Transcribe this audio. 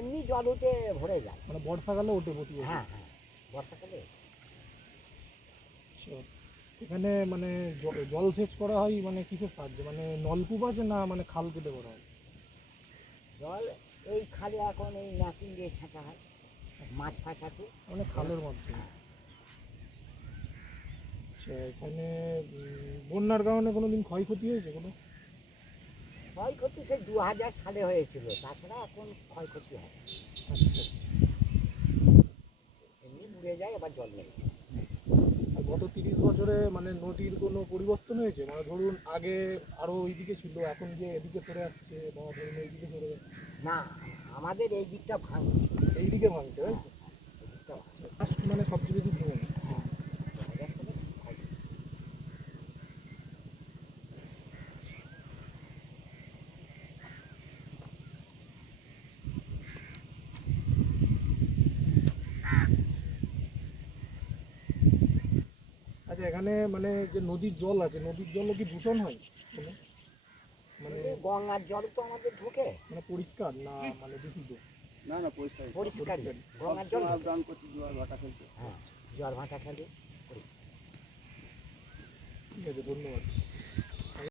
এমনি জল উঠে ভরে যায়। মানে বর্ষাকালে ওঠে প্রতি বছর? হ্যাঁ হ্যাঁ, বর্ষাকালে। আচ্ছা, এখানে মানে জলসেচ করা হয় মানে কিসের সাহায্যে, মানে নলকূপ আছে না মানে খাল কেটে করা হয়? জল এই খালে এখন এই মেশিন দিয়ে ছাঁকা হয়, মাছ ফাছ আছে। মানে খালের মাধ্যমে। হ্যাঁ। আচ্ছা, এখানে বন্যার কারণে কোনো দিন ক্ষয়ক্ষতি হয়েছে কোনো? ক্ষয়ক্ষতি সেই 2000 সালে হয়েছিল, তাছাড়া এখন ক্ষয়ক্ষতি হয় না। আচ্ছা, এমনি মুড়ে যায়, আবার জল নেই। আর গত 30 বছরে মানে নদীর কোনো পরিবর্তন হয়েছে? মানে ধরুন আগে আরো ওইদিকে ছিল, এখন যে এদিকে সরে আসছে বা ধরুন এইদিকে সরে যাচ্ছে। না, আমাদের এই দিকটা ভাঙছে। এইদিকে ভাঙছে, তাই তো? এই দিকটা ভাঙছে। মানে সবচেয়ে বেশি ভেঙে গেছে। হ্যাঁ, 2000 সালে ক্ষয়ক্ষতি। আচ্ছা, এখানে মানে যে নদীর জল আছে, নদীর জলও কি দূষণ হয় কোনো? মানে এই গঙ্গার জল তো আমাদের ঢোকে। মানে পরিষ্কার না মানে দূষিত? না না পরিষ্কার পরিষ্কারই, গঙ্গার জল সবসময় ঢোকে। আপডাউন করছি, জোয়ার ভাটা খেলছে। হ্যাঁ, জল ভাটা খেলে পরিষ্কার। ঠিক আছে, ধন্যবাদ।